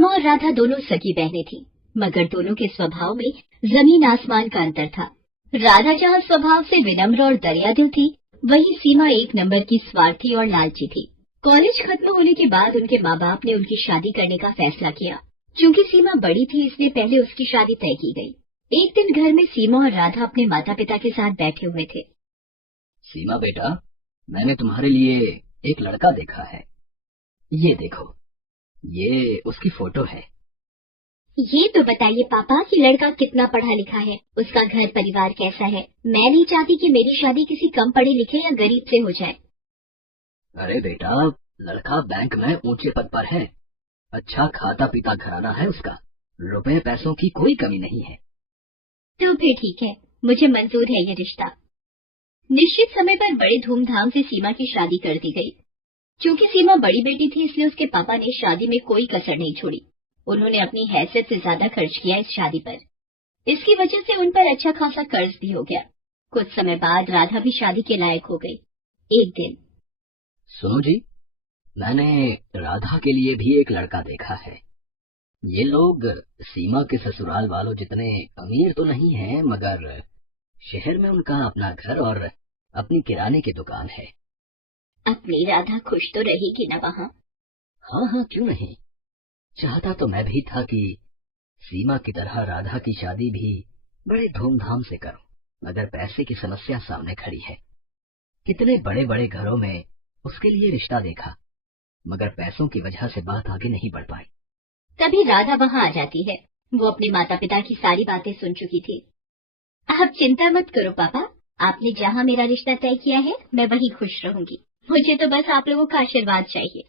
सीमा और राधा दोनों सगी बहनें थीं, मगर दोनों के स्वभाव में जमीन आसमान का अंतर था। राधा जहाँ स्वभाव से विनम्र और दरियादिल थी, वहीं सीमा एक नंबर की स्वार्थी और लालची थी। कॉलेज खत्म होने के बाद उनके माँ बाप ने उनकी शादी करने का फैसला किया। चूंकि सीमा बड़ी थी, इसलिए पहले उसकी शादी तय की गई। एक दिन घर में सीमा और राधा अपने माता पिता के साथ बैठे हुए थे। सीमा बेटा, मैंने तुम्हारे लिए एक लड़का देखा है। ये देखो, ये उसकी फोटो है। ये तो बताइए पापा कि लड़का कितना पढ़ा लिखा है, उसका घर परिवार कैसा है। मैं नहीं चाहती कि मेरी शादी किसी कम पढ़े लिखे या गरीब से हो जाए। अरे बेटा, लड़का बैंक में ऊंचे पद पर है, अच्छा खाता पीता घराना है उसका, रुपए पैसों की कोई कमी नहीं है। तो फिर ठीक है, मुझे मंजूर है ये रिश्ता। निश्चित समय पर बड़े धूमधाम से सीमा की शादी कर दी गई। चूंकि सीमा बड़ी बेटी थी, इसलिए उसके पापा ने शादी में कोई कसर नहीं छोड़ी। उन्होंने अपनी हैसियत से ज्यादा खर्च किया इस शादी पर। इसकी वजह से उन पर अच्छा खासा कर्ज भी हो गया। कुछ समय बाद राधा भी शादी के लायक हो गई। एक दिन, सुनो जी, मैंने राधा के लिए भी एक लड़का देखा है। ये लोग सीमा के ससुराल वालों जितने अमीर तो नहीं हैं, मगर शहर में उनका अपना घर और अपनी किराने की दुकान है। अपनी राधा खुश तो रहेगी ना वहाँ? हाँ हाँ, क्यों नहीं। चाहता तो मैं भी था कि सीमा की तरह राधा की शादी भी बड़े धूमधाम से करूं, मगर पैसे की समस्या सामने खड़ी है। कितने बड़े बड़े घरों में उसके लिए रिश्ता देखा, मगर पैसों की वजह से बात आगे नहीं बढ़ पाई। तभी राधा वहाँ आ जाती है। वो अपने माता पिता की सारी बातें सुन चुकी थी। आप चिंता मत करो पापा, आपने जहाँ मेरा रिश्ता तय किया है, मैं वहीं खुश रहूंगी। मुझे तो बस आप लोगों का आशीर्वाद चाहिए।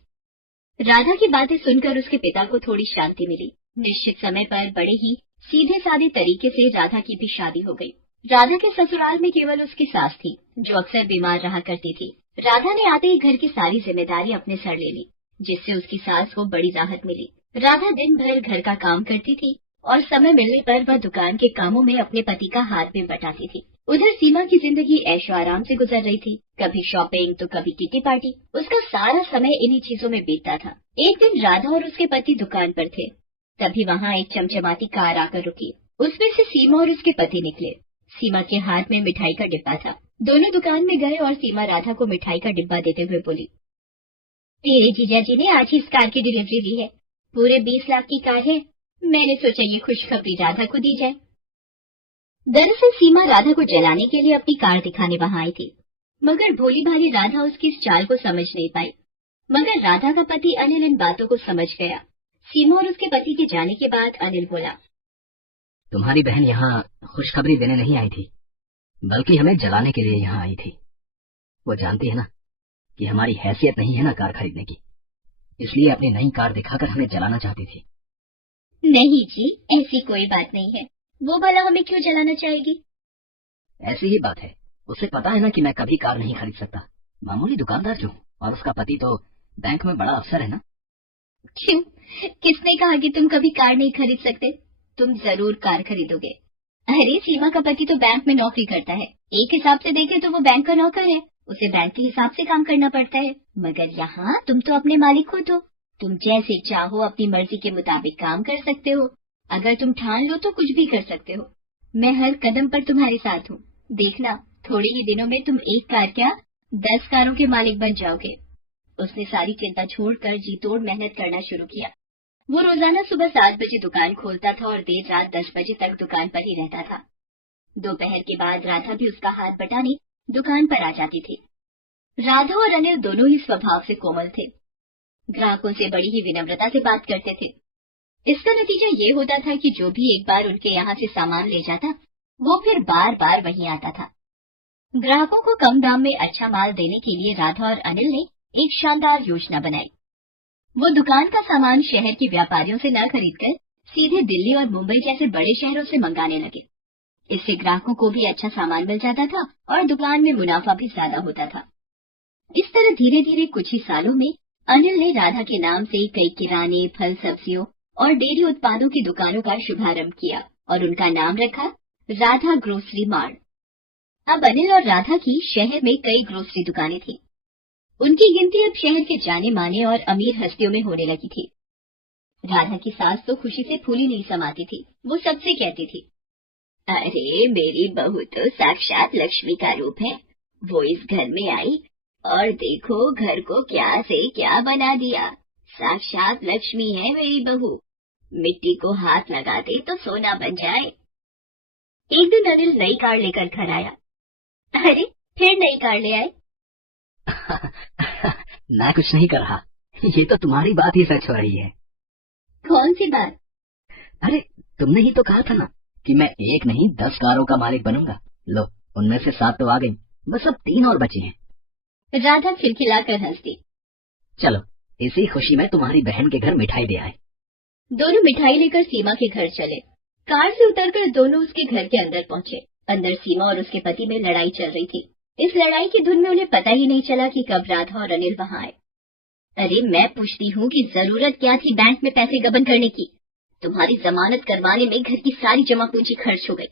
राधा की बातें सुनकर उसके पिता को थोड़ी शांति मिली। निश्चित समय पर बड़े ही सीधे साधे तरीके से राधा की भी शादी हो गई। राधा के ससुराल में केवल उसकी सास थी, जो अक्सर बीमार रहा करती थी। राधा ने आते ही घर की सारी जिम्मेदारी अपने सर ले ली, जिससे उसकी सास को बड़ी राहत मिली। राधा दिन भर घर का काम करती थी और समय मिलने पर वह दुकान के कामों में अपने पति का हाथ भी बटाती थी। उधर सीमा की जिंदगी ऐशो आराम से गुजर रही थी, कभी शॉपिंग तो कभी किटी पार्टी। उसका सारा समय इन्हीं चीजों में बीतता था। एक दिन राधा और उसके पति दुकान पर थे, तभी वहाँ एक चमचमाती कार आकर रुकी। उसमें से सीमा और उसके पति निकले। सीमा के हाथ में मिठाई का डिब्बा था। दोनों दुकान में गए और सीमा राधा को मिठाई का डिब्बा देते हुए बोली, तेरे जीजा जी ने आज ही इस कार की डिलीवरी दी है। पूरे 20 लाख की कार है। मैंने सोचा ये खुशखबरी राधा को दी जाए। दरअसल सीमा राधा को जलाने के लिए अपनी कार दिखाने वहाँ आई थी, मगर भोली भाली राधा उसकी इस चाल को समझ नहीं पाई। मगर राधा का पति अनिल इन बातों को समझ गया। सीमा और उसके पति के जाने के बाद अनिल बोला, तुम्हारी बहन यहाँ खुशखबरी देने नहीं आई थी, बल्कि हमें जलाने के लिए यहाँ आई थी। वो जानती है ना कि हमारी हैसियत नहीं है ना कार खरीदने की, इसलिए अपनी नई कार दिखाकर हमें जलाना चाहती थी। नहीं जी, ऐसी कोई बात नहीं है। वो भला हमें क्यों जलाना चाहेगी? ऐसी ही बात है। उसे पता है ना कि मैं कभी कार नहीं खरीद सकता, मामूली दुकानदार जो हूँ, और उसका पति तो बैंक में बड़ा अफसर है ना। क्यों? किसने कहा कि तुम कभी कार नहीं खरीद सकते? तुम जरूर कार खरीदोगे। अरे सीमा का पति तो बैंक में नौकरी करता है। एक हिसाब से देखे तो वो बैंक का नौकर है, उसे बैंक के हिसाब से काम करना पड़ता है। मगर यहाँ तुम तो अपने मालिक खुद हो। तुम जैसे चाहो अपनी मर्जी के मुताबिक काम कर सकते हो। अगर तुम ठान लो तो कुछ भी कर सकते हो। मैं हर कदम पर तुम्हारे साथ हूँ। देखना, थोड़े ही दिनों में तुम एक कार क्या 10 कारों के मालिक बन जाओगे। उसने सारी चिंता छोड़कर जी तोड़ मेहनत करना शुरू किया। वो रोजाना सुबह 7 बजे दुकान खोलता था और देर रात 10 बजे तक दुकान पर ही रहता था। दोपहर के बाद राधा भी उसका हाथ बटाने दुकान पर आ जाती थी। राधा और अनिल दोनों ही स्वभाव से कोमल थे। ग्राहकों से बड़ी ही विनम्रता से बात करते थे। इसका नतीजा ये होता था कि जो भी एक बार उनके यहाँ से सामान ले जाता, वो फिर बार बार वहीं आता था। ग्राहकों को कम दाम में अच्छा माल देने के लिए राधा और अनिल ने एक शानदार योजना बनाई। वो दुकान का सामान शहर के व्यापारियों से न खरीदकर सीधे दिल्ली और मुंबई जैसे बड़े शहरों से मंगाने लगे। इससे ग्राहकों को भी अच्छा सामान मिल जाता था और दुकान में मुनाफा भी ज्यादा होता था। इस तरह धीरे धीरे कुछ ही सालों में अनिल ने राधा के नाम से कई किराने, फल, सब्जियों और डेयरी उत्पादों की दुकानों का शुभारंभ किया और उनका नाम रखा राधा ग्रोसरी मार्ट। अब अनिल और राधा की शहर में कई ग्रोसरी दुकानें थीं। उनकी गिनती अब शहर के जाने माने और अमीर हस्तियों में होने लगी थी। राधा की सास तो खुशी से फूली नहीं समाती थी। वो सबसे कहती थी, अरे मेरी बहू तो साक्षात लक्ष्मी का रूप है। वो इस घर में आई और देखो घर को क्या से क्या बना दिया। साक्षात लक्ष्मी है मेरी बहू। मिट्टी को हाथ लगा दे तो सोना बन जाए। एक दिन अनिल नई कार लेकर घर आया। अरे फिर नई कार ले आए? मैं कुछ नहीं कर रहा, ये तो तुम्हारी बात ही सच हो रही है। कौन सी बात? अरे तुमने ही तो कहा था ना कि मैं एक नहीं 10 कारों का मालिक बनूंगा। लो, उनमें से 7 तो आ गई, बस अब 3 और बची हैं। राधा खिलखिलाकर हंस दी। चलो, इसी खुशी में तुम्हारी बहन के घर मिठाई दे आए। दोनों मिठाई लेकर सीमा के घर चले। कार से उतरकर दोनों उसके घर के अंदर पहुंचे। अंदर सीमा और उसके पति में लड़ाई चल रही थी। इस लड़ाई की धुन में उन्हें पता ही नहीं चला कि कब राधा और अनिल वहां आए। अरे मैं पूछती हूँ कि जरूरत क्या थी बैंक में पैसे गबन करने की? तुम्हारी जमानत करवाने में घर की सारी जमा पूंजी खर्च हो गई।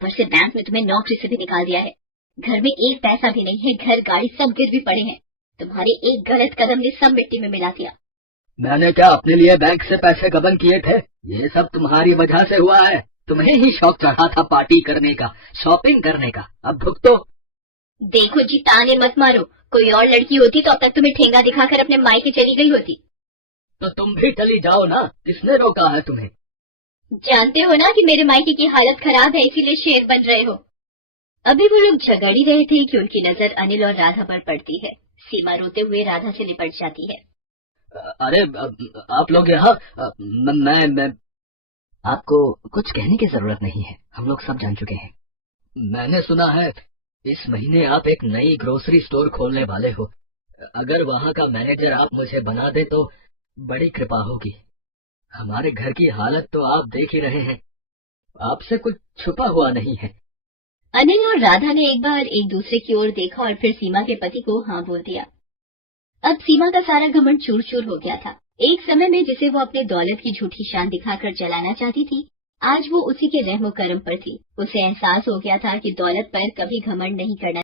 पर से बैंक में तुम्हें नौकरी से भी निकाल दिया है। घर में एक पैसा भी नहीं है। घर गाड़ी सब गिरवी पड़े हैं। तुम्हारे एक गलत कदम ने सब मिट्टी में मिला दिया। मैंने क्या अपने लिए बैंक से पैसे गबन किए थे? ये सब तुम्हारी वजह से हुआ है। तुम्हें ही शौक चढ़ा था पार्टी करने का, शॉपिंग करने का। अब भुगतो। देखो जी, ताने मत मारो। कोई और लड़की होती तो अब तक तुम्हें ठेंगा दिखाकर अपने मायके चली गई होती। तो तुम भी चली जाओ ना, किसने रोका है तुम्हें? जानते हो ना कि मेरे मायके की हालत खराब है, इसीलिए शेर बन रहे हो। अभी वो लोग झगड़ ही रहे थे कि उनकी नजर अनिल और राधा पर पड़ती है। सीमा रोते हुए राधा से लिपट जाती है। अरे आप लोग यहाँ, मैं आपको कुछ कहने की जरूरत नहीं है, हम लोग सब जान चुके हैं। मैंने सुना है इस महीने आप एक नई ग्रोसरी स्टोर खोलने वाले हो। अगर वहाँ का मैनेजर आप मुझे बना दे तो बड़ी कृपा होगी। हमारे घर की हालत तो आप देख ही रहे हैं, आपसे कुछ छुपा हुआ नहीं है। अनिल और राधा ने एक बार एक दूसरे की ओर देखा और फिर सीमा के पति को हाँ बोल दिया। अब सीमा का सारा घमंड चूर चूर हो गया था। एक समय में जिसे वो अपने दौलत की झूठी शान दिखाकर जलाना चाहती थी, आज वो उसी के रहमो करम पर थी। उसे एहसास हो गया था कि दौलत पर कभी घमंड नहीं करना